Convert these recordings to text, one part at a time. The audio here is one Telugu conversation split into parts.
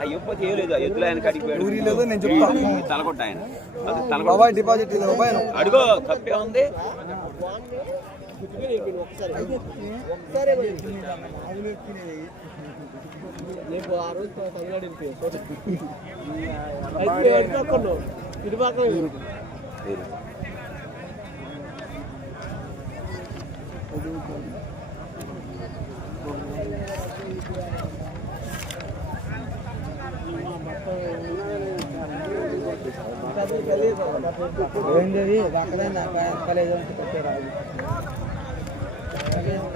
అయ్యప్పటి ఏం లేదు ఎద్దులు ఆయన నేను తలగొట్ట ఆయన అది డిపాజిట్ అడుగో. తప్పే ఉంది రేపు ఆ రోజు తమిళనాడు ఏంటది అక్కడే కాలేజ్ పెట్టారు ఈయన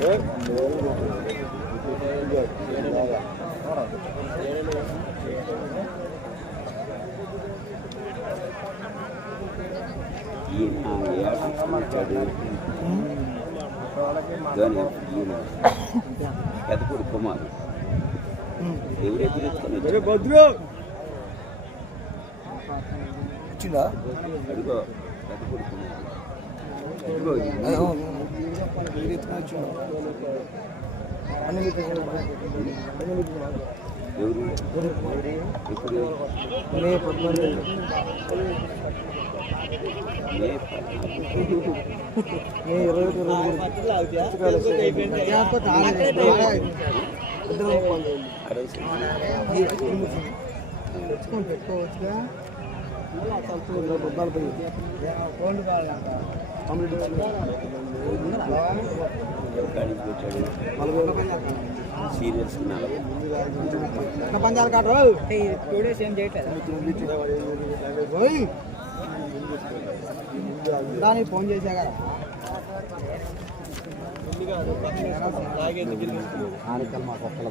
ఏడు ధోని ఈయన పెద్దపూడి కుమార్ ఎవరెప్పుడు ఎత్తుకొని వచ్చారు? వచ్చిందా అడుగో పెద్దపూడి కుమార్ అడుగో అదే, అవును. వీడు ఎత్తుకొని వచ్చిండు అన్ని మీటింగ్లు అన్ని మీటింగ్లు ఎవరు? ఇప్పుడు మే పద్నాలుగు. మే ఇరవై ఇరవై తెచ్చుకొని పెట్టుకోవచ్చుగా నలభై పంచాలు కాదు టూ డేస్ ఏం చేయట్లేదు దానికి ఫోన్ చేశా కదా మాకు ఒక్కల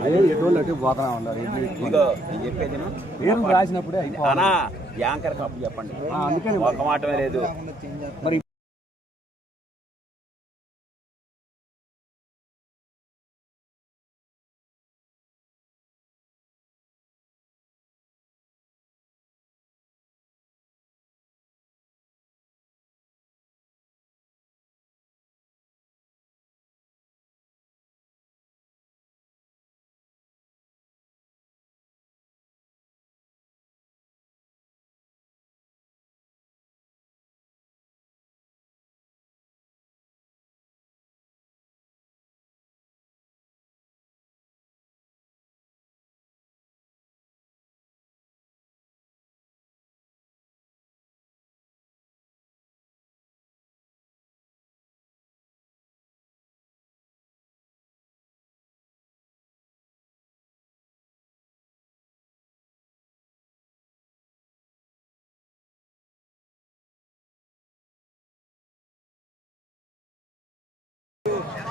అదే ఎటువంటి అటు పోతా ఉన్నారు ఇదిగో నేను చెప్పేది విను. పేరు రాసినప్పుడే. అనా యాంకర్ కప్పు చెప్పండి అందుకని ఒక మాటమే లేదు మరి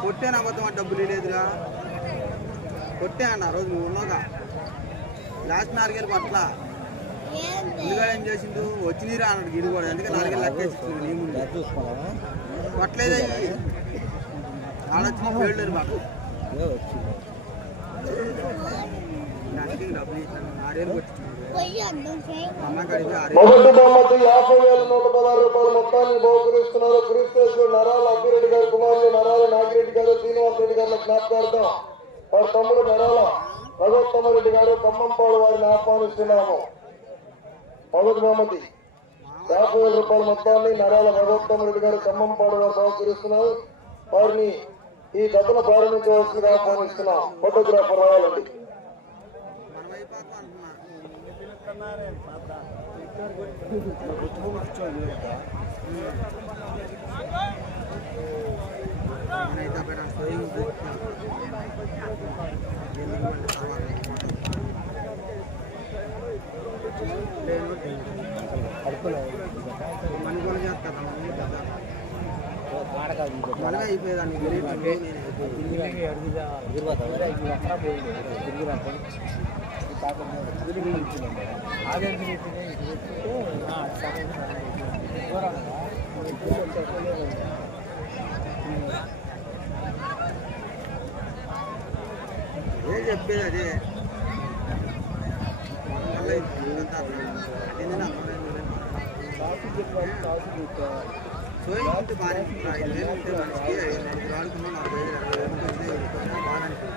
కొట్టాను అబద్ధం డబ్బులు లేదుగా కొట్టే అన్న రోజు నువ్వు ఉన్నాగా లాస్ట్ నాలుగేళ్ళు పట్ల ఇందుగా ఏం చేసిండు? వచ్చి నీరా అన్నాడు గిరి కూడా అందుకే నాలుగేళ్ళు లెక్కేసి నీ ముందు. కొట్టలేదా ఆడొచ్చిన ఫీల్డ్ లేరు మాకు డబ్బులు ఇచ్చాను కడిగి ఆరేళ్ళు మొదటి బహుమతి యాభై వేల నూట పదహారు రూపాయలు మొత్తాన్ని బహుకరిస్తున్నారు క్రీస్తేశ్వరు నరాల అభిరెడ్డి గారి కుమారులు నరాల నాగిరెడ్డి గారు శ్రీనివాస రెడ్డి గారిని జ్ఞాపకార్థం వారి తమ్ముడు నరాల రఘోత్తమరెడ్డి గారు ఖమ్మంపాడు వారిని ఆహ్వానిస్తున్నాము మొదటి బహుమతి యాభై వేల రూపాయల మొత్తాన్ని నరాల రఘోత్తమరెడ్డి గారు ఖమ్మంపాడు వారు బహుకరిస్తున్నారు వారిని ఈ కథను ప్రారంభించవలసిందిగా ఆహ్వానిస్తున్నాం. ఫోటోగ్రాఫర్ రావాలండి. మనం అయిపోతాం అంటున్నా నేనైతే అక్కడ స్వయం ఏం చెప్పేది అదే సోయింగ్ ఉంటే బాగానే మనిషికి ఐదు ఐదు ఆడుకున్నాం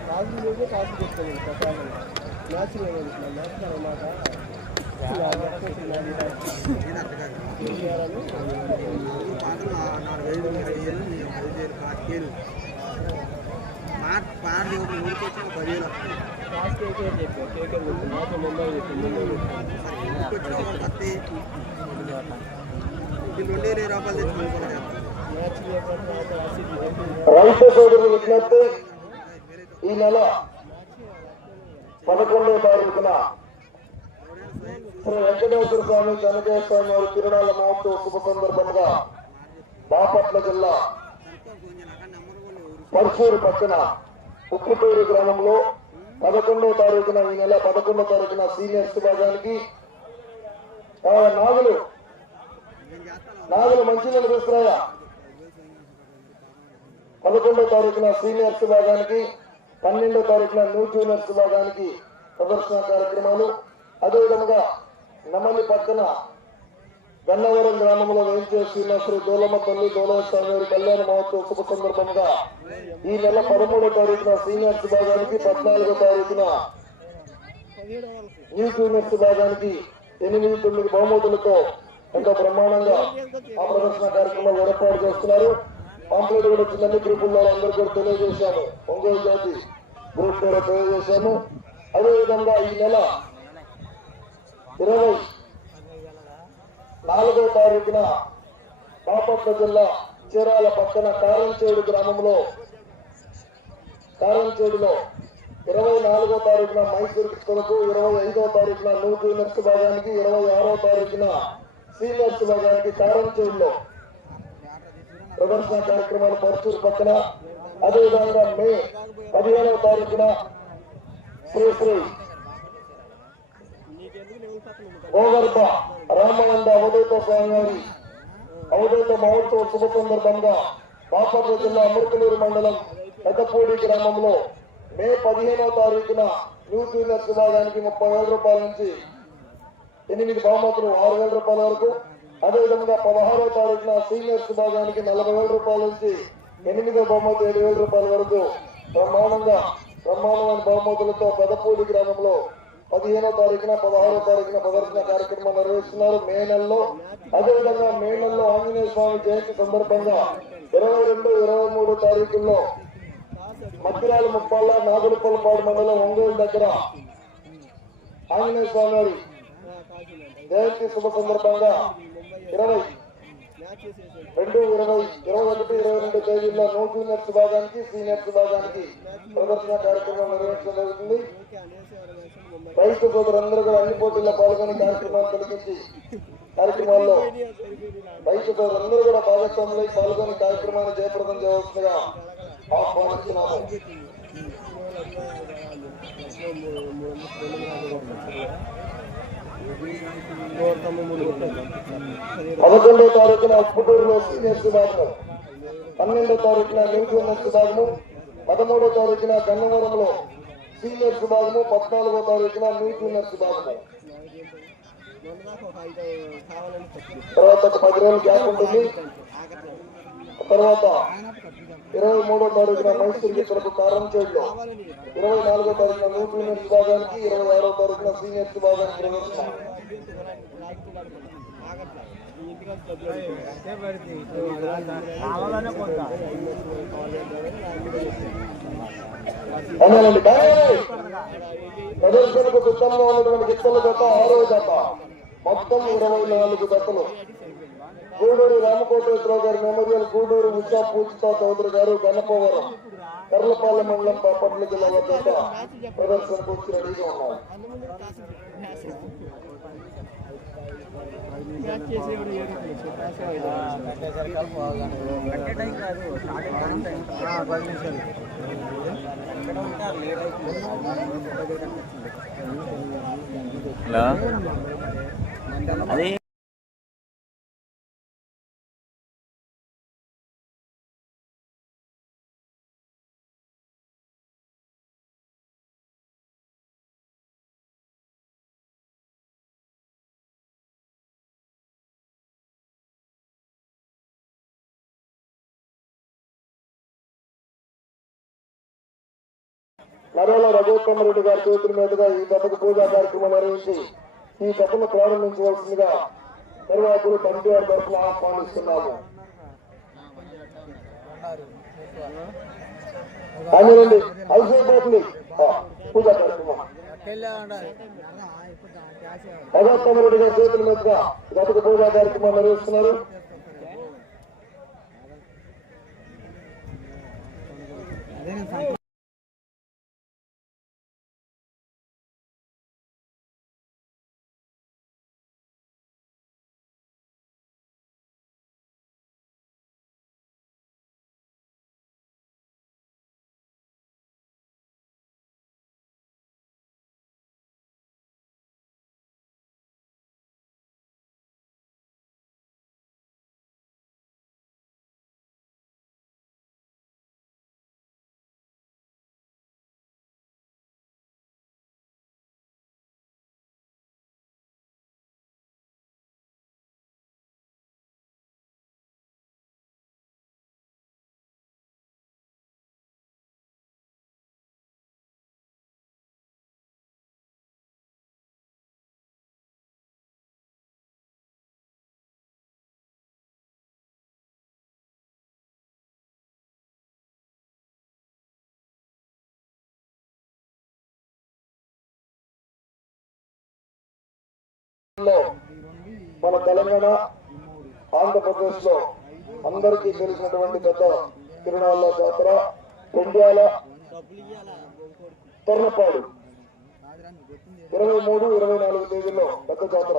కాసు కాసు చెప్తాను నా- రైతు సోదరులు విజ్ఞప్తి ఈ నెల పదకొండవ తారీఖున శ్రీ వెంకటేశ్వర స్వామి కనకేశ్వర స్వామి వారి తిరునాళ్ళ మహోత్సవ శుభ సందర్భంగా బాపట్ల జిల్లా పర్సూరు పక్కన ఉప్పుటూరు గ్రామంలో పదకొండవ తారీఖున ఈ నెల పదకొండవ తారీఖున సీనియర్స్ భాగానికి నాగులు. నాగులు మంచినీళ్ళు తీసుకురాయా? పదకొండవ తారీఖున సీనియర్స్ భాగానికి పన్నెండో తారీఖున న్యూ జూనియర్స్ విభాగానికి ప్రదర్శన కార్యక్రమాలు. అదేవిధంగా నమలి పక్కన గన్నవరం గ్రామంలో వేయించేస్తున్న శ్రీనివాసరి దోలమ్మ తల్లి దోలమ్మ స్వామి వారి కళ్యాణ మహోత్సవ శుభ సందర్భంగా ఈ నెల పదమూడో తారీఖున సీనియర్స్ విభాగానికి పద్నాలుగో తారీఖున న్యూ జూనియర్స్ విభాగానికి ఎనిమిది తొమ్మిది బహుమతులతో ఎంతో బ్రహ్మాండంగా ఆ ప్రదర్శన కార్యక్రమాలు ఏర్పాటు చేస్తున్నారు. పాంప్లెట్ కూడా చిన్న గ్రూపుల్లో అందరూ కూడా తెలియజేశాము. ఒంగోలు జాతి గ్రూప్ కూడా తెలియజేశాము. అదేవిధంగా ఈ నెల ఇరవై నాలుగో తారీఖున బాపట్ల జిల్లా చీరాల పక్కన కారంచేడు గ్రామంలో కారంచేడులో ఇరవై నాలుగో తారీఖున మైసూర్ కొరకు ఇరవై ఐదో తారీఖున న్యూ జూనియర్స్ భాగానికి ఇరవై ఆరో తారీఖున సీనియర్స్ భాగానికి కారంచేడులో ప్రదర్శన కార్యక్రమాలు పరచూరు పక్కన. అదేవిధంగా మే పదిహేనవ తారీఖున శ్రీ శ్రీ భోగర్భ రామానంద అవధూత స్వామివారి అవధూత మహోత్సవ శుభ సందర్భంగా బాపట్ల జిల్లా అమృతలూరు మండలం పెద్దపూడి గ్రామంలో మే పదిహేనవ తారీఖున న్యూ జూనియర్స్ విభాగానికి ముప్పై వేల రూపాయల నుంచి ఎనిమిది బహుమతులు ఆరు వేల రూపాయల వరకు అదేవిధంగా పదహారో తారీఖున సీనియర్స్ విభాగానికి నలభై వేల రూపాయల నుంచి ఎనిమిదో బహుమతి ఏడు వేల రూపాయల వరకు బ్రహ్మాండంగా బ్రహ్మాండమైన బహుమతులతో పెదపూడి గ్రామంలో పదిహేనో తారీఖున పదహారో తారీఖున ప్రదర్శన కార్యక్రమం నిర్వహిస్తున్నారు. మే నెలలో అదేవిధంగా మే నెలలో ఆంజనేయ స్వామి జయంతి సందర్భంగా ఇరవై రెండు ఇరవై మూడు తారీఖుల్లో మద్దిరాల ముప్పాళ్ళ నాగులపల్లిపాడు మండలం ఒంగోలు దగ్గర ఆంజనేయ స్వామి జయంతి శుభ సందర్భంగా ఇరవై. రెండు ఇరవై ఇరవై ఒకటి ఇరవై రెండు తేదీల్లో నో జూనియర్స్ భాగానికి సీనియర్స్ భాగానికి ప్రదర్శన కార్యక్రమం నిర్వహించడం జరుగుతుంది. రైతు సోదరులందరూ కూడా అన్ని పోటీల్లో పాల్గొని కార్యక్రమాలు కలిగించి కార్యక్రమాల్లో రైతు సోదరులందరూ కూడా భాగస్వాములై పాల్గొని కార్యక్రమాన్ని జయప్రదం చేయవలసిందిగా ఆహ్వానిస్తున్నాము. పదకొండో తారీఖున ఉప్పుటూరులో సీనియర్స్ విభాగం పన్నెండో తారీఖున న్యూ జూనియర్స్ విభాగము పదమూడో తారీఖున గన్నవరంలో సీనియర్స్ విభాగము పద్నాలుగో తారీఖున న్యూ జూనియర్స్ విభాగము తర్వాత పది రోజులు గ్యాప్ ఉంటుంది. తర్వాత ఇరవై మూడో తారీఖున మైసూరు ఇక్కడకు కారంచేడులో ఇరవై నాలుగో తారీఖున న్యూ జూనియర్స్ విభాగానికి ఇరవై ఆరో తారీఖున సీనియర్ విభాగానికి నిర్వహిస్తున్నాం అవునండి ప్రదర్శనకు సిద్ధంగా ఉన్నటువంటి గిత్తల జత ఆరో జత. మొత్తం ఇరవై నాలుగు జతలు. గూడూరు రామకోటేశ్వరరావు గారి మెమోరియల్ గూడూరు ఉషా పూజితా చౌదరి గారు గణపవరం కర్లపాలెం మండలం బాపట్ల జిల్లా వద్ద ప్రదర్శనకు వచ్చి రెడీగా ఉన్నారు. హలో? అదే మరోలో రఘోత్తమ రెడ్డి గారి చేతుల మీదుగా ఈ దశకు పూజా కార్యక్రమం నిర్వహించి ఈ దశను ప్రారంభించవలసిందిగా నిర్వాహకులు కమిటీ వారి తరఫున ఆహ్వానిస్తున్నాము. అందులోండి అయిపోతుంది పూజా కార్యక్రమం. రఘోత్తమ రెడ్డి గారి చేతుల మీదుగా ఈ దశకు పూజా కార్యక్రమం నిర్వహిస్తున్నారు. మన తెలంగాణ ఆంధ్రప్రదేశ్లో అందరికీ తెలిసినటువంటి పెద్ద తిరునాళ్ళ జాతర పెండ్యాల తొర్రపాడు ఇరవై మూడు ఇరవై నాలుగు తేదీల్లో పెద్ద జాతర.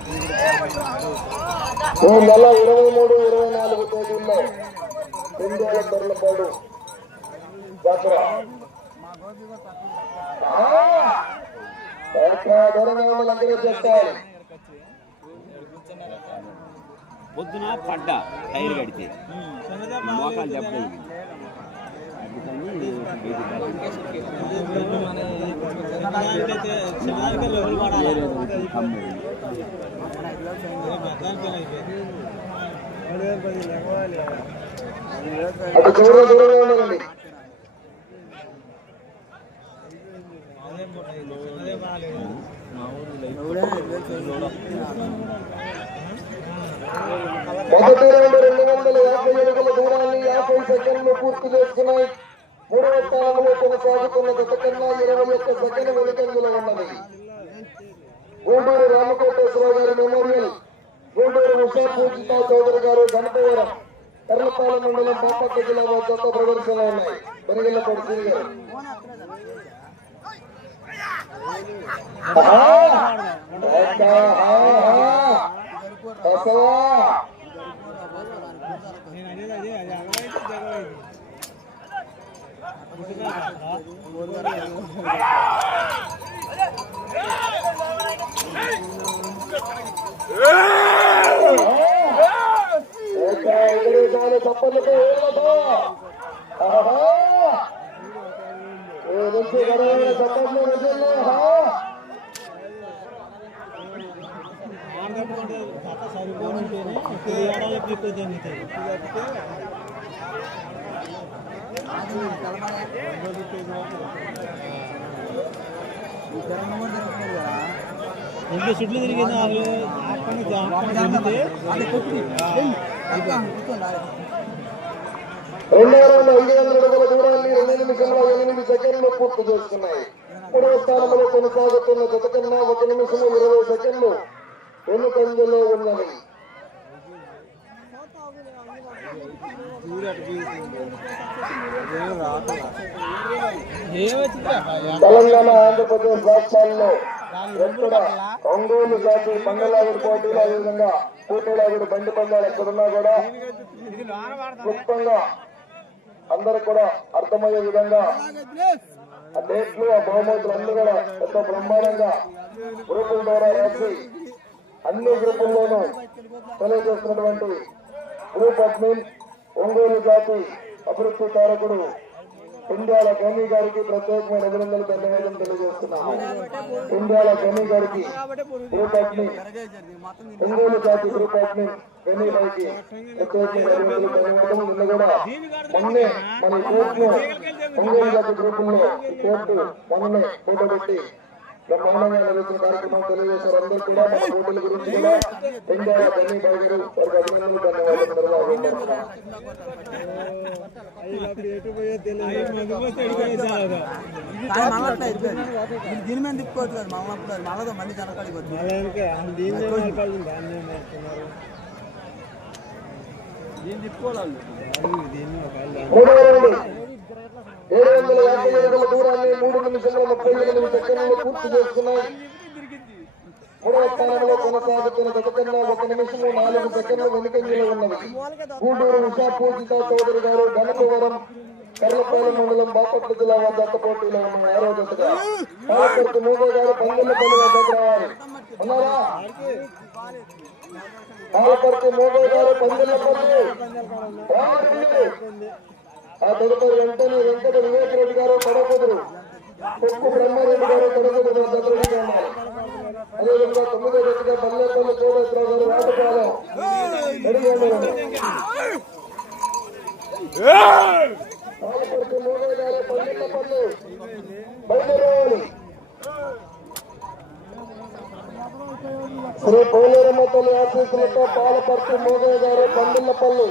ఈ నెల ఇరవై మూడు ఇరవై నాలుగు తేదీల్లో పెండ్యాల తొర్లపాడు జాతర. ధరణి చేస్తారు. పొద్దున పడ్డా టైర్ కడితే మోకాలు దెబ్బ అటు చివరి దూరంగా ఉండాలండి మొదటి రౌండ్ రెండు వందల యాభై అడుగుల దూరాన్ని యాభై సెకండ్లు పూర్తి చేసుకున్నాయి. మూడవ స్థానంలో కొనసాగుతున్న గత కన్నా ఇరవై ఒక్క సెకండ్ వెనుకందులో ఉన్నది. గూడూరు రామకోటేశ్వరరావు గారి మెమోరియల్ గూడూరు ఉషా పూజిత చౌదరి గారు గణపవరం కర్లపాలెం మండలం బాపట్ల జిల్లా వారి జత ఉన్నాయి. పెరిగిల్ల పడిసింది గారు. ఆహా! Hey! చుట్లు తిరిగింది తిరిగితే రెండో ఐదు వందల అడుగుల దూరాన్ని రెండు నిమిషంలో ఎనిమిది సెకండ్లు పూర్తి చేస్తున్నాయి మూడవ స్థానంలో కొనసాగుతున్న కన్నా ఒక నిమిషం ఇరవై సెకండ్లు వెనుకంజలో ఉన్నవి తెలంగాణ ఆంధ్రప్రదేశ్ రాష్ట్రాల్లో ఒంగోలు జాతి మండలాగుడి పోటీలు అదేవిధంగా పోటీలాగుడి బండి పందాలు ఎక్కడున్నా కూడా క్లుప్తంగా అందరికి కూడా అర్థమయ్యే విధంగా ఆ డేట్లు ఆ బహుమతులు అన్ని కూడా ఎంతో బ్రహ్మాండంగా గ్రూపుల ద్వారా రాసి అన్ని గ్రూపుల్లోనూ తెలియజేస్తున్నటువంటి గ్రూప్ అడ్మిన్ ఒంగోలు జాతి అభివృద్ధి కారకుడు ఇండియాల గని గారికి ప్రత్యేకమైన అభినందనలు ధన్యవాదాలు తెలియజేస్తున్నాము ఇండియాల గని గారికి గ్రూప్ అడ్మిన్ ఒంగోలు జాతి గ్రూప్ అడ్మిన్ గని గారికి ప్రత్యేకమైన అభినందనలు ధన్యవాదాలు. నిన్న కూడా మొన్నే మన ఈ కోర్టులో ఒంగోలు జాతి గ్రూపుల్లో కోర్టు మొన్నే ఫోటో పెట్టి బ్రహ్మాండంగా నిర్వహించిన కార్యక్రమం తెలియజేశారు అందరూ కూడా మన పోటీల గురించి కూడా గారు వారికి అభినందనలు ధన్యవాదాలు. దీని మీద తిప్పుకోవచ్చు కదా మామూలు మళ్ళీ మళ్ళీ జనకాడికి దీన్ని తిప్పుకోవాలి మూడవ ఏడు వందల యాభై అడుగుల దూరాన్ని మూడు నిమిషంలో ముప్పై ఎనిమిది సెకండ్లు పూర్తి చేస్తున్నాయి మూడవ స్థానంలో కొనసాగుతున్న గత ఒక నిమిషము నాలుగు సెకండ్లు వెనుకంజలో ఉన్నది గూడూరు ఉషా పూజిత చౌదరి గారు గణపవరం కర్లపాలెం మండలం బాపట్ల జిల్లా వద్ద జత పోటీలో ఉన్న ఆరో జతగా పాలపర్తి మూగో గారు పందెల్లపల్లి వద్దకు రావాలి ఉన్నారా పాలపర్తి మూగో గారు పందెల్లపల్లి ఆ తదుపరి వెంటనే వెంకట వివేక్ రెడ్డి గారు కడకుదురు కొక్కు బ్రహ్మారెడ్డి గారు కడకుదురు దగ్గరగా ఉన్నారు అదేవిధంగా తొమ్మిదో వ్యక్తిగా బల్లేపల్లి కోటేశ్వరరావు గారు వేటపాలెం రెడీగా ఉన్నారు. గారు పందిళ్ళపల్లి శ్రీ పోలేరమ్మ తల్లి ఆశీస్సులతో పాలపర్తి మోగయ్య గారు పందిళ్ళపల్లి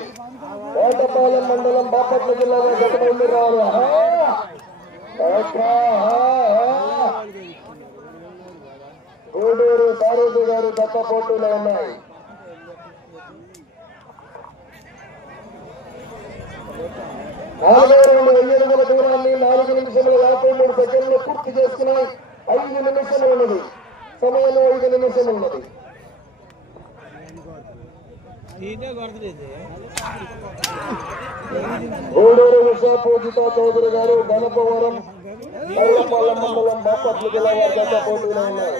వేటపాలెం మండలం బాపట్ల జిల్లాలో గతమైంది రావాలి గూడూరు సారథి గారు దత్త పోటీలో ఉన్నాయి నాలుగో రెండు వెయ్యి అడుగుల దూరాన్ని నాలుగు నిమిషముల యాభై మూడు సెకండ్లు పూర్తి చేసుకున్నాయి. ఐదు నిమిషములు ఉన్నది. సమయంలో ఐదు నిమిషం ఉన్నది. గూడూరు విషా పూజిత చౌదరి గారు గణపవరం కల్లపాలెం మండలం బాపట్ల జిల్లా వారి జత పోటీలో ఉన్నారు.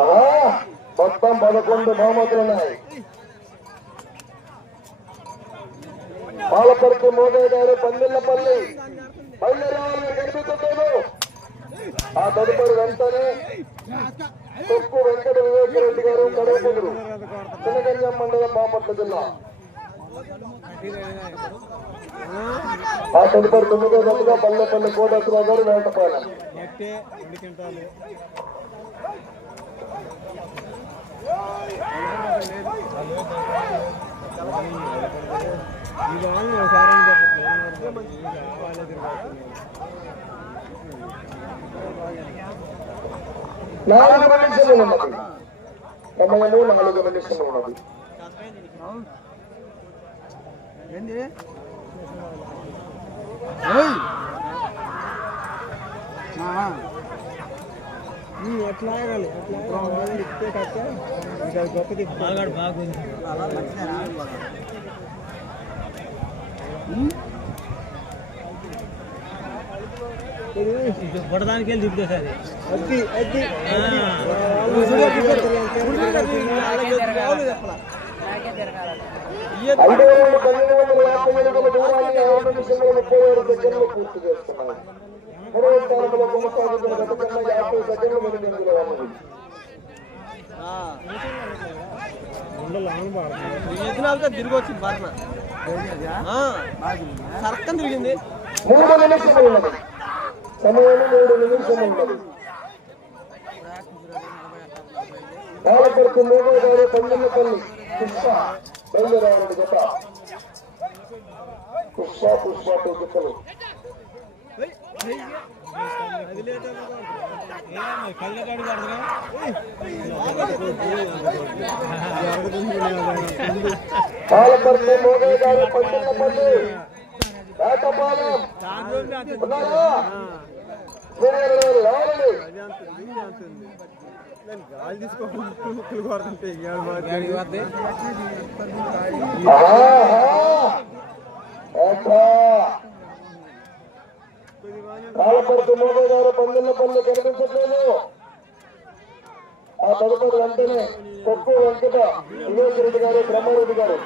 ఆహా, మొత్తం పదకొండు బహుమతులు ఉన్నాయి. పాలపర్తి మోదయ్య గారు పందిళ్ళపల్లి కనిపిస్తుంది ఆ తదుపరి వెంటనే తొక్కు వెంకట వివేకరెడ్డి గారు కడపదురు చిన్నగంజం మండలం బాపట్ల జిల్లా. ఆ తదుపరి తొమ్మిదో దశగా పల్లెపల్లి కోటేశ్వరరావు గారు వేటపాలెం. నాలుగు నిమిషములు ఉన్నది. సమయము నాలుగు నిమిషములు ఉన్నది. ఏంది? ఎట్లా ఆగాలి? ఎట్లా ఆగాలి? ఇస్తే కట్ట ఇంకా గొప్ప తిప్పు బాగుంది. అలా మంచిదేనా? పడడానికి వెళ్ళి సరే. తిరిగి వచ్చింది బాగా సరక్కని తిరిగింది. మూడు ఉన్నది. సమయం మూడు నిమిషములు పాలపర్తి మూడో గారు పందెమ్మపల్లి పుష్ప బయలుదేరాలండి గత పుష్ప పుష్ప టూ గిత్తలు కళ్ళకాడు కడదరా పాలపర్తి మోగయ్య గారు పండినపల్లి వేటపాలెం ఉన్నారా? గాలి తీసుకోకుండా కొడుతుంటే పాలపర్తి మోగయ్య గారు కనిపించట్లేదు ఆ తదుపరి వెంటనే కొక్కు వెంకట వివేక్ రెడ్డి గారు బ్రహ్మారెడ్డి గారు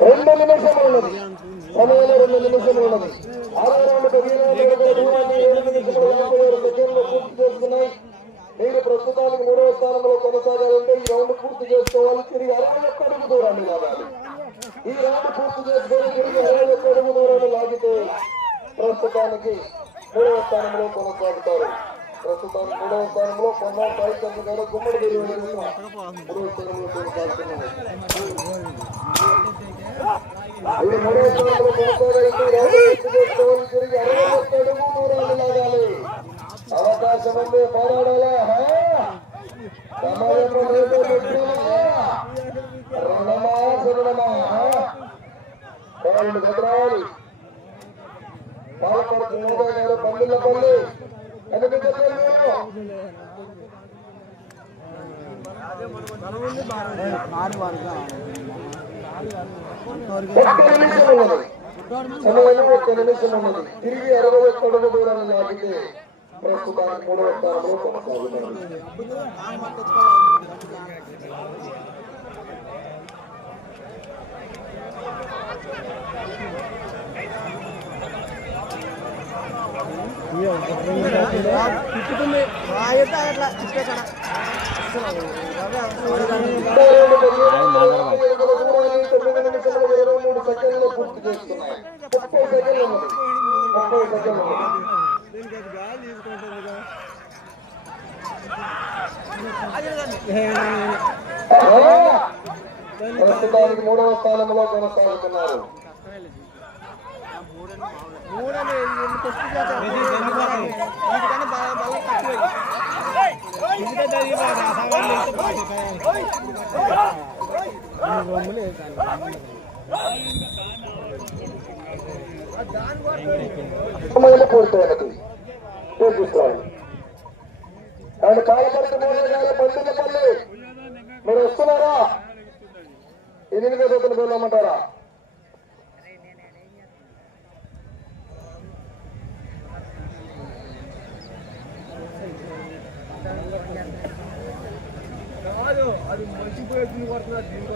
రెండు నిమిషం ఉన్నది. సమయంలో రెండు నిమిషములు ఉన్నది ఆరో రౌండ్ పదిహేను నిమిషములు యాభై ఆరు సెకండ్లు పూర్తి చేసుకున్నాయి మీరు ప్రస్తుతానికి మూడవ స్థానంలో కొనసాగాలంటే ఈ రౌండ్ పూర్తి చేసుకోవాలి తిరిగి అరవై ఒక్క అడుగు దూరాన్ని లాగాలి ఈ రౌండ్ పూర్తి చేసుకొని తిరిగి అరవై ఒక్క అడుగు దూరాన్ని లాగితే ప్రస్తుతానికి మూడవ స్థానంలో కొనసాగుతారు. ప్రస్తుతానికి మూడవ స్థానంలో కొన్నా సాయి చంద్ర గారు గుమ్మడి వీరు మూడవ స్థానంలో కొనసాగుతున్నారు ఇది మూడవ స్థానంలో కొనసాగాలంటే ఈ రౌండ్ పూర్తి చేసుకోవాలి తిరిగి అరవై ఒక్క అడుగు దూరాన్ని లాగాలి అవకాశం ఉంది పోరాడాలా హా? సమయంలో రేపు పెట్టుకోవాలా? రుణమా శరణమా హా? రెండు గదిరావాలి పాలపడుతు మూడో గారు పందిళ్ళపల్లి కనిపించట్లేదు ఒక్క నిమిషం ఉన్నది తిరిగి అరవై ఒక్క అడుగు దూరాన్ని లాగితే ప్రస్తుతానికి మూడవ స్థానంలో తిప్పుతుంది అట్లా పూర్తి చేస్తున్నాయి ముప్పై సెకండ్లు ముప్పై సెకండ్లు ప్రస్తుతానికి మూడవ స్థానంలో కొనసాగుతున్నారు ఎన్ని పూర్తయినది. అండ్ కాలపరిత మోదీ గారు పండుగపల్లి మీరు వస్తున్నారా? ఎనిమిదో రోజులు వెళ్ళమంటారా? అది మర్చిపోయి కొడుతున్నారు దీని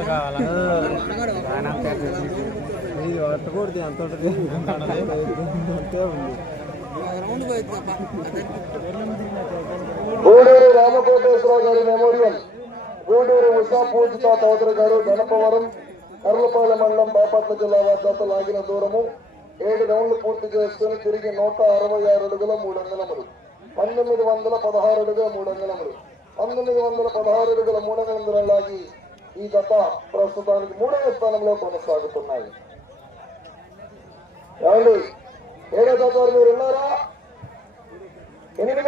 కావాలి ఇది పట్టకూడదు ఎంత ఉంటుంది అంతే ఉంది గూడూరు రామకోటేశ్వరరావు గారి మెమోరియల్ గూడూరు ఉషా పూజిత చౌదరి గారు గణపవరం కర్లపాలెం మండలం బాపట్ల జిల్లా వద్ద లాగిన దూరము ఏడు రౌండ్లు పూర్తి చేసుకుని తిరిగి నూట అరవై ఆరు అడుగుల మూడు అంగళములు పంతొమ్మిది వందల పదహారు అడుగుల మూడు అంగళములు పంతొమ్మిది వందల పదహారు అడుగుల మూడు వందల లాగి ఈ గత ప్రస్తుతానికి మూడవ స్థానంలో కొనసాగుతున్నాయి. ఏమండి? ఏడో జత మీరు ఉన్నారా ఎనిమిది